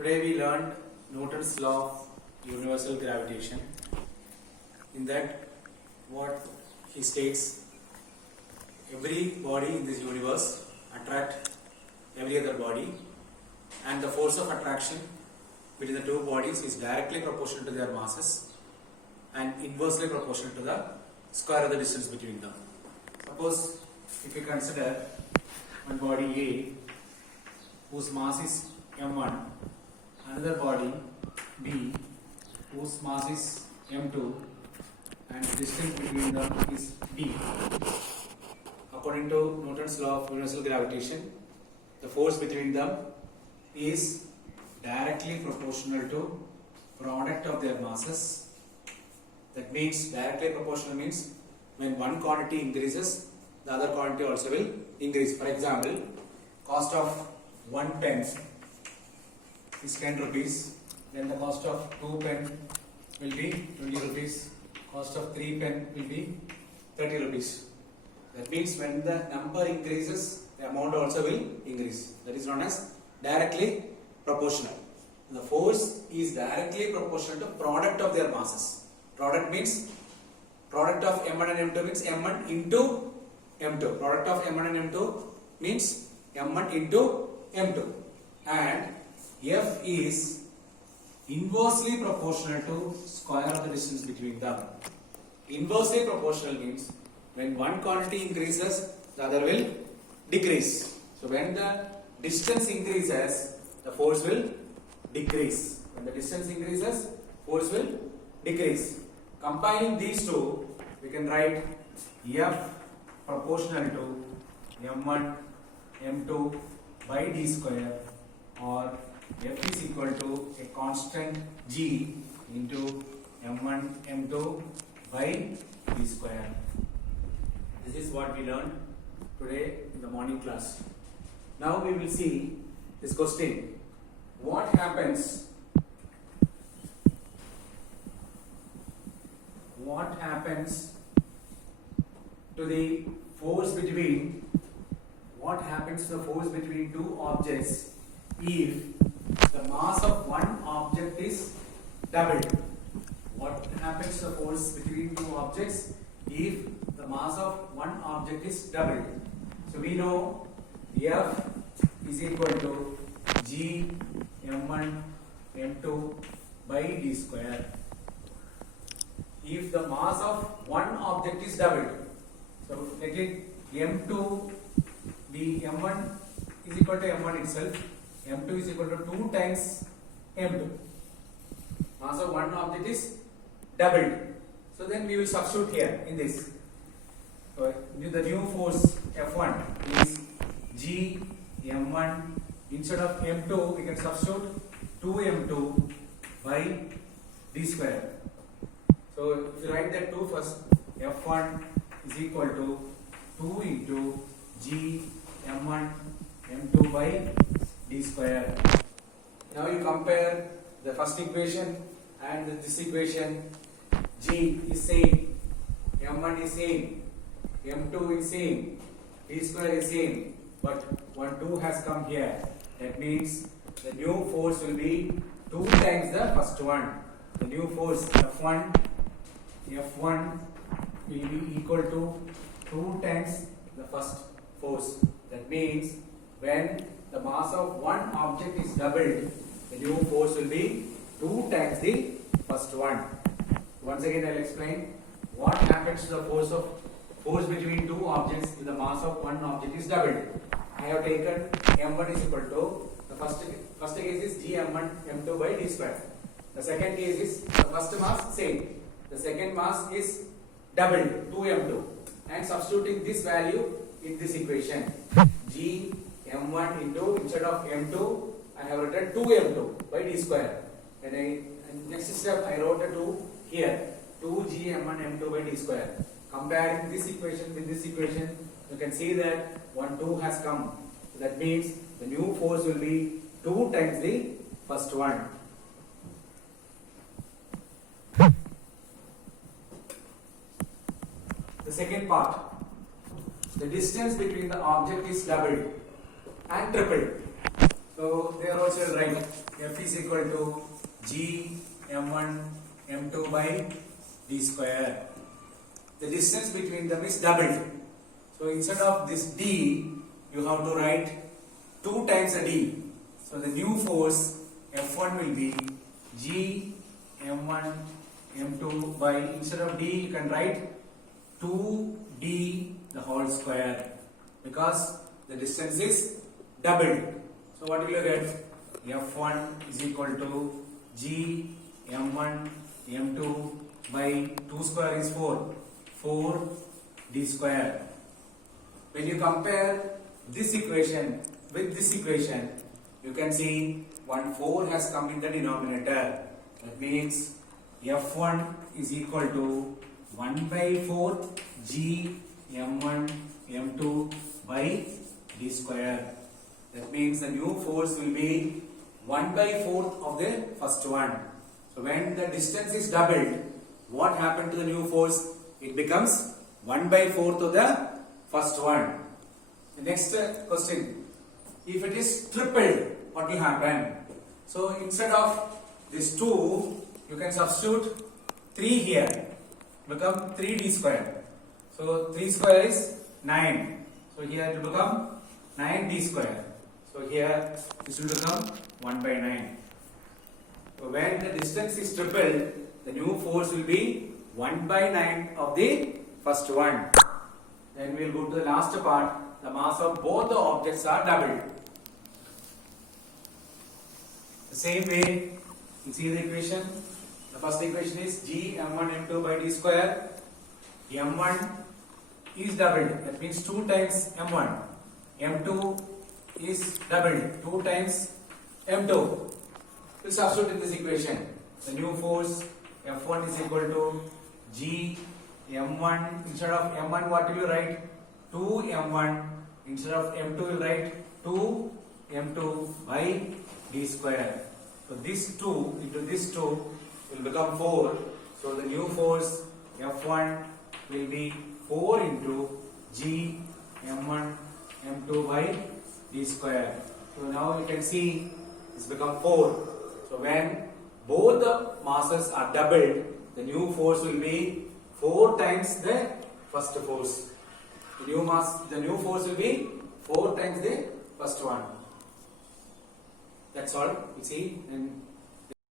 Today we learned Newton's law of universal gravitation. In that, what he states, every body in this universe attract every other body, and the force of attraction between the two bodies is directly proportional to their masses and inversely proportional to the square of the distance between them. Suppose if you consider one body A whose mass is m1, another body B whose mass is m2 and the distance between them is d. According to Newton's law of universal gravitation, the force between them is directly proportional to product of their masses. That means directly proportional means when one quantity increases, the other quantity also will increase. For example, cost of 1 pen is 10 rupees, then the cost of 2 pen will be 20 rupees, cost of 3 pen will be 30 rupees. That means when the number increases, the amount also will increase. That is known as directly proportional. The force is directly proportional to product of their masses. Product means product of m1 and m2 means m1 into m2. Product of m1 and m2 means m1 into m2. And F is inversely proportional to square of the distance between them. Inversely proportional means when one quantity increases, the other will decrease. So when the distance increases, the force will decrease. When the distance increases, force will decrease. Combining these two, we can write F proportional to m1 m2 by d square, or F is equal to a constant g into m1 m2 by d square. This is what we learned today in the morning class. Now we will see this question. What happens to the force between two objects if the mass of one object is doubled? What happens to the force between two objects if the mass of one object is doubled? So we know F is equal to G m1 m2 by d square. If the mass of one object is doubled, so let it m2 be m1 is equal to m1 itself, m2 is equal to 2 times m2. Mass of one object is doubled. So then we will substitute here in this. So the new force F1 is G m1. Instead of m2, we can substitute 2m2 by d square. So if you write that 2 first, F1 is equal to 2 into G m1 m2 by d square. Now you compare the first equation and this equation. G is same, m1 is same, m2 is same, d square is same, but 1 2 has come here. That means the new force will be 2 times the first one. The new force F1 will be equal to 2 times the first force. That means when the mass of one object is doubled, the new force will be 2 times the first one. Once again I will explain what happens to the force between two objects if the mass of one object is doubled. I have taken m1 is equal to, the first case is g m1 m2 by d square. The second case is the first mass same. The second mass is doubled 2m2, and substituting this value in this equation, g m1 into, instead of m2 I have written 2m2 by d square. And next step I wrote a 2 here, 2g m1 m2 by d square. Comparing this equation with this equation, you can see that 1 2 has come. So that means the new force will be 2 times the first one. The second part, the distance between the object is doubled and tripled. So there also you'll write F is equal to G m1 m2 by d square. The distance between them is doubled. So instead of this d, you have to write 2 times a d. So the new force F1 will be G m1 m2 by, instead of d you can write 2d the whole square, because the distance is doubled. So what will you get? F1 is equal to G m1 m2 by 2 square is 4 d square. When you compare this equation with this equation, you can see 4 has come in the denominator. That means F1 is equal to 1 by 4 G m1 m2 by d square. That means the new force will be 1 by 4th of the first one. So when the distance is doubled, what happened to the new force? It becomes 1 by 4th of the first one. The next question, if it is tripled, what will happen? So instead of this 2, you can substitute 3 here, become 3d square. So 3 square is 9. So here it will become 9d square. So here this will become 1 by 9. So when the distance is tripled, the new force will be 1 by 9 of the first one. Then we will go to the last part. The mass of both the objects are doubled. The same way, you see the equation. The first equation is G m1 m2 by d square. M1 is doubled. That means 2 times m1. M2 is doubled. 2 times m2. We'll substitute in this equation. The new force F1 is equal to G m1. Instead of m1, what will you write? 2 m1. Instead of m2, you will write 2 m2 by d square. So this 2 into this 2 will become 4. So the new force F1 will be 4 into G m1 m2 by d square. So now you can see it's become 4. So when both the masses are doubled, the new force will be 4 times the first force. The new force will be 4 times the first one. That's all. You see, and